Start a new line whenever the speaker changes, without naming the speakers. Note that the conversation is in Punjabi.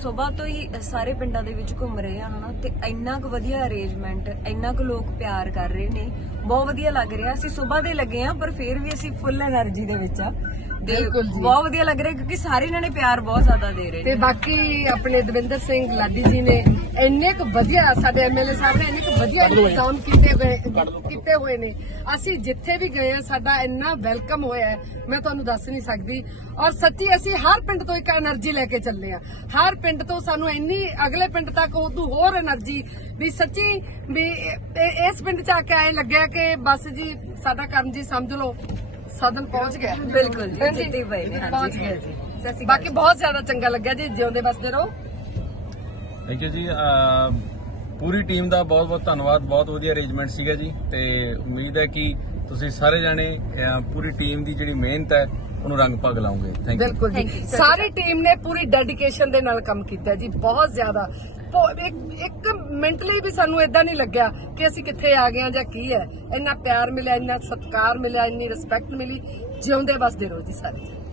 ਸੁਬਾਹ ਤੋਂ ਹੀ ਸਾਰੇ ਪਿੰਡਾਂ ਦੇ ਵਿੱਚ ਘੁੰਮ ਰਹੇ ਹਨ ਨਾ ਤੇ ਇੰਨਾ ਕੁ ਵਧੀਆ ਅਰੇਂਜਮੈਂਟ, ਇੰਨਾ ਕੁ ਲੋਕ ਪਿਆਰ ਕਰ ਰਹੇ ਨੇ, ਬਹੁਤ ਵਧੀਆ ਲੱਗ ਰਿਹਾ। ਅਸੀਂ ਸੁਬਾਹ ਦੇ ਲੱਗੇ ਆ ਪਰ ਫਿਰ ਵੀ ਅਸੀਂ ਫੁੱਲ એનર્ਜੀ ਦੇ ਵਿੱਚ ਆ ਤੇ ਬਹੁਤ ਵਧੀਆ ਲੱਗ ਰਿਹਾ ਕਿਉਂਕਿ ਸਾਰੇ ਇਹਨਾਂ ਨੇ ਪਿਆਰ ਬਹੁਤ ਜ਼ਿਆਦਾ ਦੇ ਰਹੇ ਨੇ।
ਤੇ ਬਾਕੀ ਆਪਣੇ ਦਵਿੰਦਰ ਸਿੰਘ ਲਾਡੀ ਜੀ ਨੇ ਇੰਨੇ ਕੁ ਵਧੀਆ, ਸਾਡੇ ਐਮਐਲਏ ਸਾਹਿਬ ਨੇ ਇੰਨੇ ਕੁ ਵਧੀਆ ਇੰਤਜ਼ਾਮ ਕੀਤੇ ਹੋਏ ਨੇ। ਅਸੀਂ ਜਿੱਥੇ ਵੀ ਗਏ ਆ ਸਾਡਾ ਇੰਨਾ ਵੈਲਕਮ ਹੋਇਆ ਹੈ, ਮੈਂ ਤੁਹਾਨੂੰ ਦੱਸ ਨਹੀਂ ਸਕਦੀ। ਔਰ ਸੱਚੀ ਅਸੀਂ ਹਰ ਪਿੰਡ ਤੋਂ ਇੱਕ એનર્ਜੀ ਲੈ ਕੇ ਚੱਲੇ ਆ, ਹਰ ਪਿੰਡ ਤੋਂ ਸਾਨੂੰ ਇੰਨੀ ਅਗਲੇ ਪਿੰਡ ਤੱਕ ਉਦੋਂ ਹੋਰ એનર્ਜੀ ਵੀ ਸੱਚੀ ਵੀ ਇਸ ਪਿੰਡ ਚ ਆ ਕੇ ਆਏ ਲੱਗਿਆ ਕਿ ਬਸ ਜੀ ਸਾਡਾ ਕੰਮ ਜੀ ਸਮਝ ਲਓ ਸਦਨ ਪਹੁੰਚ ਗਿਆ।
ਬਿਲਕੁਲ ਜੀ, ਜਿੱਤੇ ਪਏ ਨੇ,
ਪਹੁੰਚ ਗਿਆ ਜੀ। ਬਾਕੀ ਬਹੁਤ ਜ਼ਿਆਦਾ ਚੰਗਾ ਲੱਗਿਆ ਜੀ, ਜਿਉਂਦੇ ਵਸਦੇ ਰਹੋ।
ਥੈਂਕ ਯੂ ਜੀ। ਪੂਰੀ ਟੀਮ ਦਾ ਬਹੁਤ ਬਹੁਤ ਧੰਨਵਾਦ, ਬਹੁਤ ਵਧੀਆ ਅਰੇਂਜਮੈਂਟ ਸੀਗਾ ਜੀ ਤੇ ਉਮੀਦ ਹੈ ਕਿ ਤੁਸੀਂ ਸਾਰੇ ਜਾਣੇ ਪੂਰੀ ਟੀਮ ਦੀ ਜਿਹੜੀ ਮਿਹਨਤ ਹੈ ਉਹਨੂੰ ਰੰਗ ਭਾਗ ਲਾਓਗੇ। Thank you.
ਬਿਲਕੁਲ ਜੀ, ਸਾਰੀ ਟੀਮ ਨੇ ਪੂਰੀ ਡੈਡੀਕੇਸ਼ਨ ਦੇ ਨਾਲ ਕੰਮ ਕੀਤਾ ਜੀ, ਬਹੁਤ ਜ਼ਿਆਦਾ। ਇੱਕ ਮਿੰਟ ਲਈ ਵੀ ਸਾਨੂੰ ਏਦਾਂ ਨਹੀਂ ਲੱਗਿਆ ਕਿ ਅਸੀਂ ਕਿੱਥੇ ਆ ਗਏ ਆ ਜਾਂ ਕੀ ਹੈ। ਇੰਨਾ ਪਿਆਰ ਮਿਲਿਆ, ਇੰਨਾ ਸਤਿਕਾਰ ਮਿਲਿਆ, ਇੰਨੀ ਰਿਸਪੈਕਟ ਮਿਲੀ। ਜਿਉਂਦੇ ਵਸਦੇ ਰਹੋ ਜੀ ਸਾਰੇ।